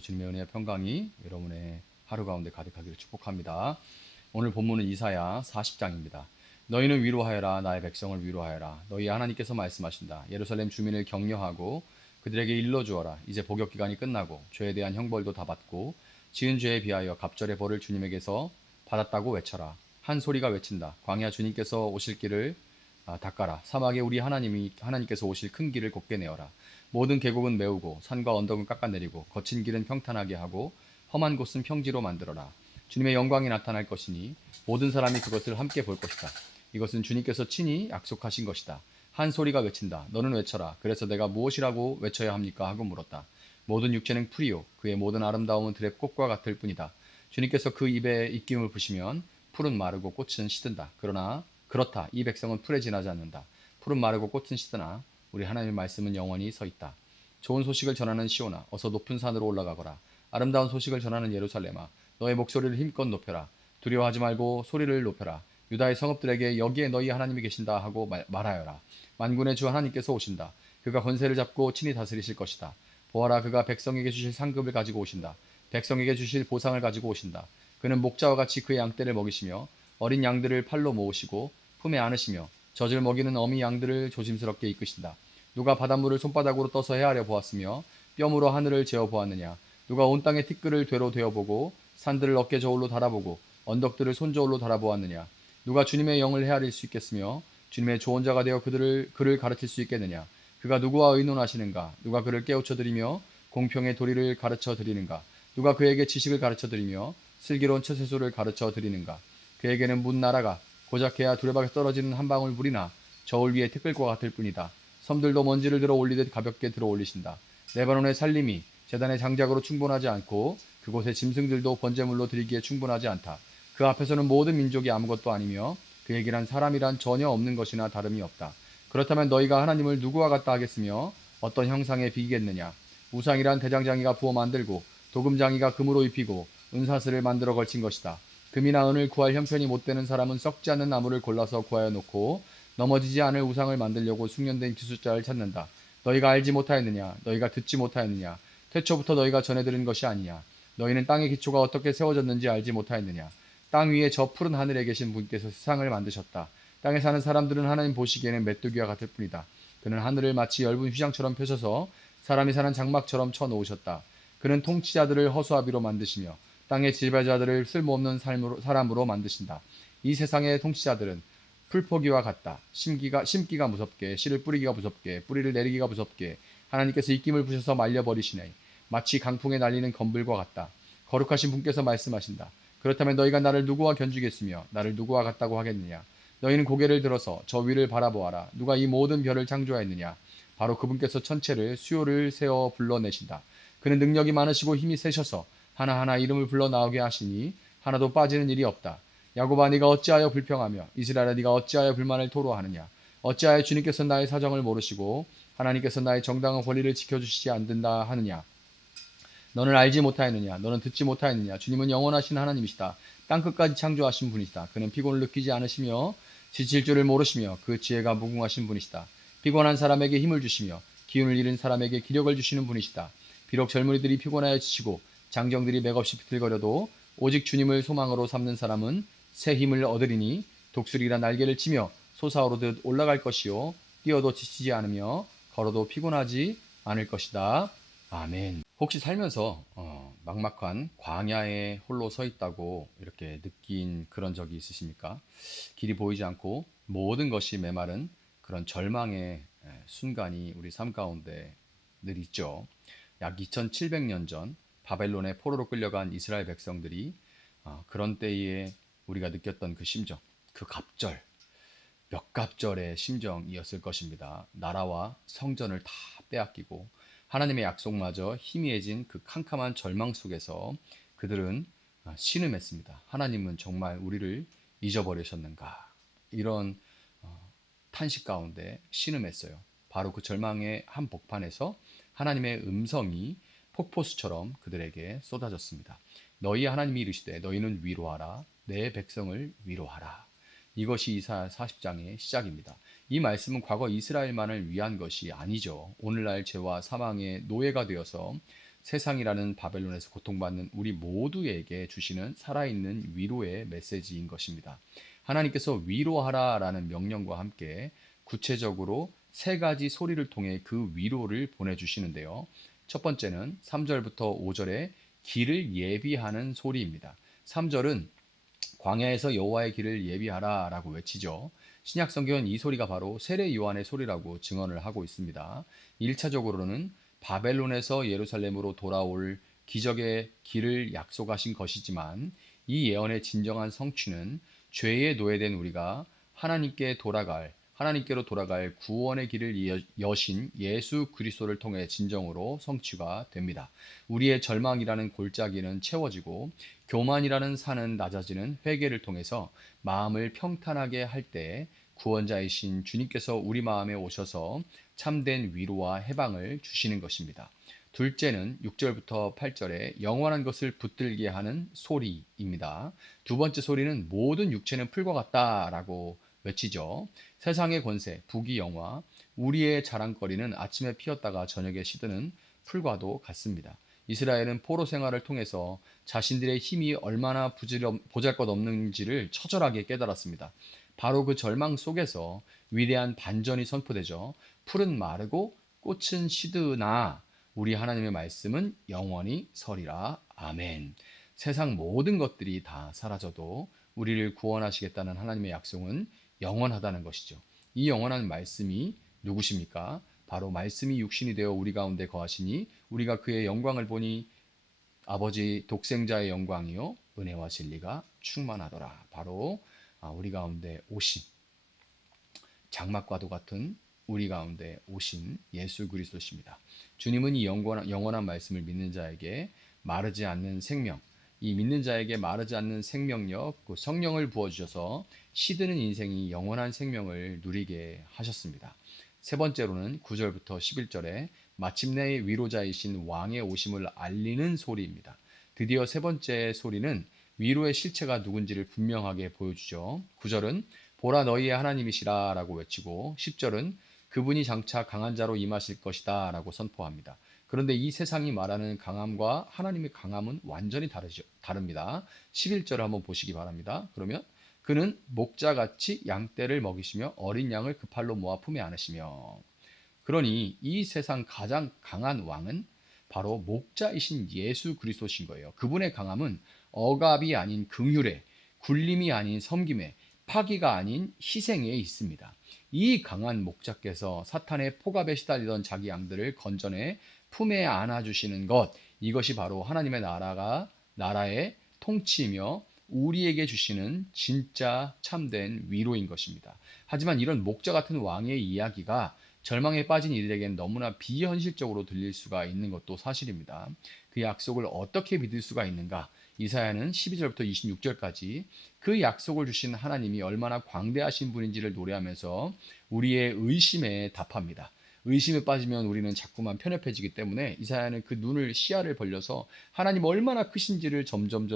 오늘도 주님의 은혜와 평강이 여러분의 하루 가운데 가득하기를 축복합니다. 오늘 본문은 이사야 40장입니다. 너희는 위로하여라. 나의 백성을 위로하여라. 너희 하나님께서 말씀하신다. 예루살렘 주민을 격려하고 그들에게 일러주어라. 이제 복역 기간이 끝나고 죄에 대한 형벌도 다 받고 지은 죄에 비하여 갑절의 벌을 주님에게서 받았다고 외쳐라. 한 소리가 외친다. 광야 주님께서 오실 길을 닦아라. 사막에 우리 하나님께서 오실 큰 길을 곱게 내어라. 모든 계곡은 메우고 산과 언덕은 깎아내리고 거친 길은 평탄하게 하고 험한 곳은 평지로 만들어라. 주님의 영광이 나타날 것이니 모든 사람이 그것을 함께 볼 것이다. 이것은 주님께서 친히 약속하신 것이다. 한 소리가 외친다. 너는 외쳐라. 그래서 내가 무엇이라고 외쳐야 합니까? 하고 물었다. 모든 육체는 풀이요 그의 모든 아름다움은 들의 꽃과 같을 뿐이다. 주님께서 그 입에 입김을 부시면 풀은 마르고 꽃은 시든다. 그러나 그렇다. 이 백성은 풀에 지나지 않는다. 풀은 마르고 꽃은 시드나 우리 하나님의 말씀은 영원히 서 있다. 좋은 소식을 전하는 시온아, 어서 높은 산으로 올라가거라. 아름다운 소식을 전하는 예루살렘아, 너의 목소리를 힘껏 높여라. 두려워하지 말고 소리를 높여라. 유다의 성읍들에게 여기에 너희 하나님이 계신다 하고 말하여라. 만군의 주 하나님께서 오신다. 그가 권세를 잡고 친히 다스리실 것이다. 보아라, 그가 백성에게 주실 상급을 가지고 오신다. 백성에게 주실 보상을 가지고 오신다. 그는 목자와 같이 그의 양떼를 먹이시며 어린 양들을 팔로 모으시고 품에 안으시며 젖을 먹이는 어미 양들을 조심스럽게 이끄신다. 누가 바닷물을 손바닥으로 떠서 헤아려 보았으며 뼘으로 하늘을 재어 보았느냐. 누가 온 땅의 티끌을 되로 되어보고 산들을 어깨 저울로 달아보고 언덕들을 손저울로 달아보았느냐. 누가 주님의 영을 헤아릴 수 있겠으며 주님의 조언자가 되어 그를 가르칠 수 있겠느냐. 그가 누구와 의논하시는가. 누가 그를 깨우쳐 드리며 공평의 도리를 가르쳐 드리는가. 누가 그에게 지식을 가르쳐 드리며 슬기로운 처세술을 가르쳐 드리는가. 그에게는 문 나라가 고작해야 두레박에 떨어지는 한 방울 물이나 저울 위에 티끌과 같을 뿐이다. 섬들도 먼지를 들어 올리듯 가볍게 들어 올리신다. 레바논의 살림이 제단의 장작으로 충분하지 않고 그곳의 짐승들도 번제물로 드리기에 충분하지 않다. 그 앞에서는 모든 민족이 아무것도 아니며 그에게란 사람이란 전혀 없는 것이나 다름이 없다. 그렇다면 너희가 하나님을 누구와 같다 하겠으며 어떤 형상에 비기겠느냐. 우상이란 대장장이가 부어 만들고 도금장이가 금으로 입히고 은사슬을 만들어 걸친 것이다. 금이나 은을 구할 형편이 못되는 사람은 썩지 않는 나무를 골라서 구하여 놓고 넘어지지 않을 우상을 만들려고 숙련된 기술자를 찾는다. 너희가 알지 못하였느냐? 너희가 듣지 못하였느냐? 태초부터 너희가 전해 들은 것이 아니냐? 너희는 땅의 기초가 어떻게 세워졌는지 알지 못하였느냐? 땅 위에 저 푸른 하늘에 계신 분께서 세상을 만드셨다. 땅에 사는 사람들은 하나님 보시기에는 메뚜기와 같을 뿐이다. 그는 하늘을 마치 엷은 휘장처럼 펴셔서 사람이 사는 장막처럼 쳐놓으셨다. 그는 통치자들을 허수아비로 만드시며 땅의 지배자들을 쓸모없는 사람으로 만드신다. 이 세상의 통치자들은 풀포기와 같다. 심기가 무섭게, 씨를 뿌리기가 무섭게, 뿌리를 내리기가 무섭게 하나님께서 입김을 부셔서 말려버리시네. 마치 강풍에 날리는 검불과 같다. 거룩하신 분께서 말씀하신다. 그렇다면 너희가 나를 누구와 견주겠으며 나를 누구와 같다고 하겠느냐. 너희는 고개를 들어서 저 위를 바라보아라. 누가 이 모든 별을 창조하였느냐. 바로 그분께서 천체를 수요를 세어 불러내신다. 그는 능력이 많으시고 힘이 세셔서 하나하나 이름을 불러 나오게 하시니 하나도 빠지는 일이 없다. 야곱아, 네가 어찌하여 불평하며 이스라엘아, 네가 어찌하여 불만을 토로하느냐. 어찌하여 주님께서 나의 사정을 모르시고 하나님께서 나의 정당한 권리를 지켜주시지 않는다 하느냐. 너는 알지 못하였느냐. 너는 듣지 못하였느냐. 주님은 영원하신 하나님이시다. 땅끝까지 창조하신 분이시다. 그는 피곤을 느끼지 않으시며 지칠 줄을 모르시며 그 지혜가 무궁하신 분이시다. 피곤한 사람에게 힘을 주시며 기운을 잃은 사람에게 기력을 주시는 분이시다. 비록 젊은이들이 피곤하여 지치고 장정들이 맥없이 비틀거려도 오직 주님을 소망으로 삼는 사람은 새 힘을 얻으리니 독수리라 날개를 치며 솟아오르듯 올라갈 것이요 뛰어도 지치지 않으며 걸어도 피곤하지 않을 것이다. 아멘. 혹시 살면서 막막한 광야에 홀로 서 있다고 이렇게 느낀 그런 적이 있으십니까? 길이 보이지 않고 모든 것이 메마른 그런 절망의 순간이 우리 삶 가운데 늘 있죠. 약 2700년 전 바벨론의 포로로 끌려간 이스라엘 백성들이 그런 때에 우리가 느꼈던 그 심정, 그 갑절, 역갑절의 심정이었을 것입니다. 나라와 성전을 다 빼앗기고 하나님의 약속마저 희미해진 그 캄캄한 절망 속에서 그들은 신음했습니다. 하나님은 정말 우리를 잊어버리셨는가? 이런 탄식 가운데 신음했어요. 바로 그 절망의 한복판에서 하나님의 음성이 폭포수처럼 그들에게 쏟아졌습니다. 너희 하나님이 이르시되 너희는 위로하라. 내 백성을 위로하라. 이것이 이사야 40장의 시작입니다. 이 말씀은 과거 이스라엘만을 위한 것이 아니죠. 오늘날 죄와 사망의 노예가 되어서 세상이라는 바벨론에서 고통받는 우리 모두에게 주시는 살아있는 위로의 메시지인 것입니다. 하나님께서 위로하라라는 명령과 함께 구체적으로 세 가지 소리를 통해 그 위로를 보내주시는데요. 첫 번째는 3절부터 5절에 길을 예비하는 소리입니다. 3절은 광야에서 여호와의 길을 예비하라라고 외치죠. 신약 성경은 이 소리가 바로 세례 요한의 소리라고 증언을 하고 있습니다. 1차적으로는 바벨론에서 예루살렘으로 돌아올 기적의 길을 약속하신 것이지만 이 예언의 진정한 성취는 죄에 노예된 우리가 하나님께로 돌아갈 구원의 길을 여신 예수 그리스도를 통해 진정으로 성취가 됩니다. 우리의 절망이라는 골짜기는 채워지고 교만이라는 산은 낮아지는 회개를 통해서 마음을 평탄하게 할 때 구원자이신 주님께서 우리 마음에 오셔서 참된 위로와 해방을 주시는 것입니다. 둘째는 6절부터 8절에 영원한 것을 붙들게 하는 소리입니다. 두 번째 소리는 모든 육체는 풀과 같다라고 외치죠. 세상의 권세, 부귀영화, 우리의 자랑거리는 아침에 피었다가 저녁에 시드는 풀과도 같습니다. 이스라엘은 포로 생활을 통해서 자신들의 힘이 얼마나 보잘것없는지를 처절하게 깨달았습니다. 바로 그 절망 속에서 위대한 반전이 선포되죠. 풀은 마르고 꽃은 시드나 우리 하나님의 말씀은 영원히 서리라. 아멘. 세상 모든 것들이 다 사라져도 우리를 구원하시겠다는 하나님의 약속은 영원하다는 것이죠. 이 영원한 말씀이 누구십니까? 바로 말씀이 육신이 되어 우리 가운데 거하시니 우리가 그의 영광을 보니 아버지 독생자의 영광이요 은혜와 진리가 충만하더라. 바로 우리 가운데 오신 장막과도 같은 우리 가운데 오신 예수 그리스도십니다. 주님은 이 영원한 말씀을 믿는 자에게 마르지 않는 생명, 이 믿는 자에게 마르지 않는 생명력, 그 성령을 부어주셔서 시드는 인생이 영원한 생명을 누리게 하셨습니다. 세 번째로는 9절부터 11절에 마침내 위로자이신 왕의 오심을 알리는 소리입니다. 드디어 세 번째 소리는 위로의 실체가 누군지를 분명하게 보여주죠. 9절은 보라 너희의 하나님이시라 라고 외치고 10절은 그분이 장차 강한 자로 임하실 것이다 라고 선포합니다. 그런데 이 세상이 말하는 강함과 하나님의 강함은 완전히 다릅니다. 11절을 한번 보시기 바랍니다. 그러면 그는 목자같이 양떼를 먹이시며 어린 양을 그 팔로 모아 품에 안으시며 그러니 이 세상 가장 강한 왕은 바로 목자이신 예수 그리스도신 거예요. 그분의 강함은 억압이 아닌 긍휼에, 굴림이 아닌 섬김에, 파기가 아닌 희생에 있습니다. 이 강한 목자께서 사탄의 폭압에 시달리던 자기 양들을 건져내 품에 안아주시는 것, 이것이 바로 하나님의 나라의 통치이며 우리에게 주시는 진짜 참된 위로인 것입니다. 하지만 이런 목자 같은 왕의 이야기가 절망에 빠진 이들에겐 너무나 비현실적으로 들릴 수가 있는 것도 사실입니다. 그 약속을 어떻게 믿을 수가 있는가? 이사야는 12절부터 26절까지 그 약속을 주신 하나님이 얼마나 광대하신 분인지를 노래하면서 우리의 의심에 답합니다. 의심에 빠지면 우리는 자꾸만 편협해지기 때문에 이사야는 그 눈을 시야를 벌려서 하나님 얼마나 크신지를 점점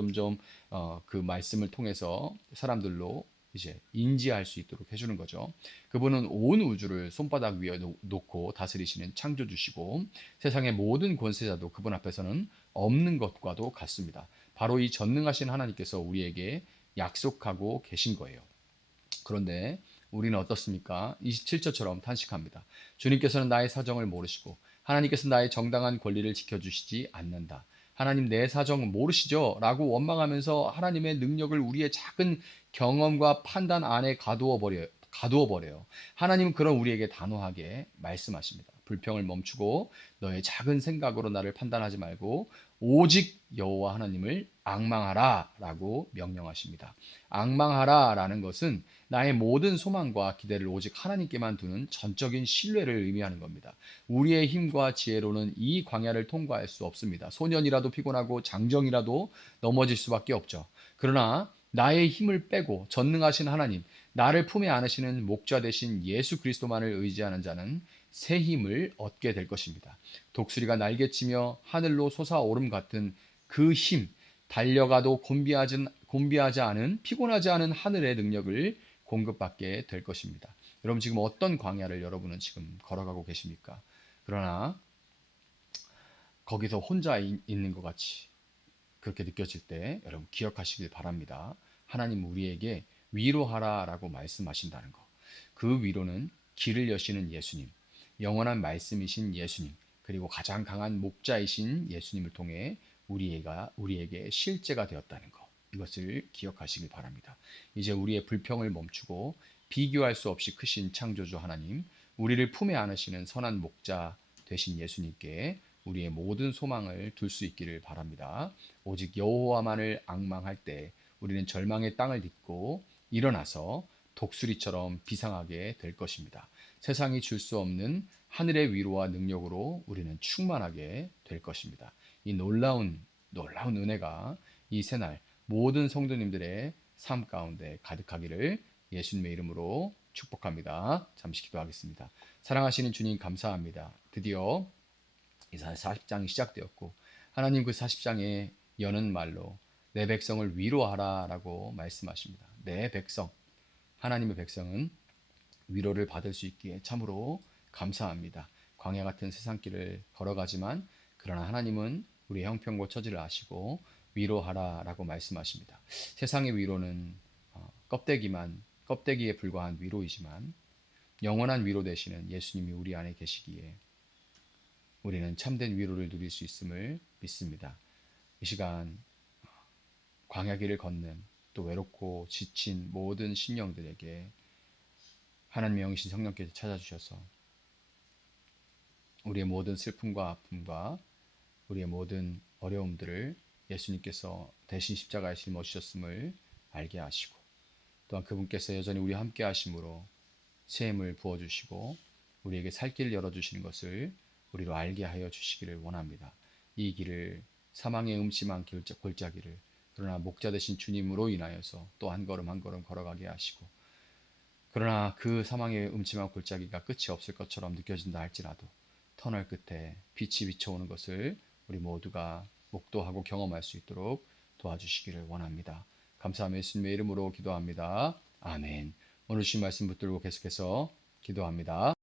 그 말씀을 통해서 사람들로 이제 인지할 수 있도록 해주는 거죠. 그분은 온 우주를 손바닥 위에 놓고 다스리시는 창조주시고 세상의 모든 권세자도 그분 앞에서는 없는 것과도 같습니다. 바로 이 전능하신 하나님께서 우리에게 약속하고 계신 거예요. 그런데 우리는 어떻습니까? 27절처럼 탄식합니다. 주님께서는 나의 사정을 모르시고 하나님께서 나의 정당한 권리를 지켜주시지 않는다. 하나님 내 사정 모르시죠? 라고 원망하면서 하나님의 능력을 우리의 작은 경험과 판단 안에 가두어 버려요. 하나님은 그런 우리에게 단호하게 말씀하십니다. 불평을 멈추고 너의 작은 생각으로 나를 판단하지 말고 오직 여호와 하나님을 앙망하라라고 명령하십니다. 앙망하라라는 것은 나의 모든 소망과 기대를 오직 하나님께만 두는 전적인 신뢰를 의미하는 겁니다. 우리의 힘과 지혜로는 이 광야를 통과할 수 없습니다. 소년이라도 피곤하고 장정이라도 넘어질 수밖에 없죠. 그러나 나의 힘을 빼고 전능하신 하나님, 나를 품에 안으시는 목자 되신 예수 그리스도만을 의지하는 자는 새 힘을 얻게 될 것입니다. 독수리가 날개치며 하늘로 솟아오름 같은 그 힘, 달려가도 곤비하지 않은 피곤하지 않은 하늘의 능력을 공급받게 될 것입니다. 여러분 지금 어떤 광야를 여러분은 지금 걸어가고 계십니까? 그러나 거기서 혼자 있는 것 같이 그렇게 느껴질 때 여러분 기억하시길 바랍니다. 하나님 우리에게 위로하라라고 말씀하신다는 거. 그 위로는 길을 여시는 예수님, 영원한 말씀이신 예수님, 그리고 가장 강한 목자이신 예수님을 통해 우리에게 실제가 되었다는 것. 이것을 기억하시길 바랍니다. 이제 우리의 불평을 멈추고 비교할 수 없이 크신 창조주 하나님, 우리를 품에 안으시는 선한 목자 되신 예수님께 우리의 모든 소망을 둘 수 있기를 바랍니다. 오직 여호와만을 앙망할 때 우리는 절망의 땅을 딛고 일어나서 독수리처럼 비상하게 될 것입니다. 세상이 줄 수 없는 하늘의 위로와 능력으로 우리는 충만하게 될 것입니다. 이 놀라운 은혜가 이 새날 모든 성도님들의 삶 가운데 가득하기를 예수님의 이름으로 축복합니다. 잠시 기도하겠습니다. 사랑하시는 주님 감사합니다. 드디어 이사야 40장이 시작되었고 하나님 그 40장에 여는 말로 내 백성을 위로하라라고 말씀하십니다. 내 백성, 하나님의 백성은 위로를 받을 수 있기에 참으로 감사합니다. 광야 같은 세상길을 걸어가지만 그러나 하나님은 우리의 형편과 처지를 아시고 위로하라라고 말씀하십니다. 세상의 위로는 껍데기에 불과한 위로이지만 영원한 위로 되시는 예수님이 우리 안에 계시기에 우리는 참된 위로를 누릴 수 있음을 믿습니다. 이 시간 광야길을 걷는 또 외롭고 지친 모든 심령들에게 하나님의 영이신 성령께서 찾아주셔서 우리의 모든 슬픔과 아픔과 우리의 모든 어려움들을 예수님께서 대신 십자가에 짊어지셨음을 알게 하시고 또한 그분께서 여전히 우리와 함께 하심으로 새 힘을 부어주시고 우리에게 살 길을 열어주시는 것을 우리로 알게 하여 주시기를 원합니다. 이 길을 사망의 음침한 골짜기를 그러나 목자 되신 주님으로 인하여서 또 한 걸음 한 걸음 걸어가게 하시고 그러나 그 사망의 음침한 골짜기가 끝이 없을 것처럼 느껴진다 할지라도 터널 끝에 빛이 비춰오는 것을 우리 모두가 목도하고 경험할 수 있도록 도와주시기를 원합니다. 감사하며 예수님의 이름으로 기도합니다. 아멘. 오늘 주신 말씀 붙들고 계속해서 기도합니다.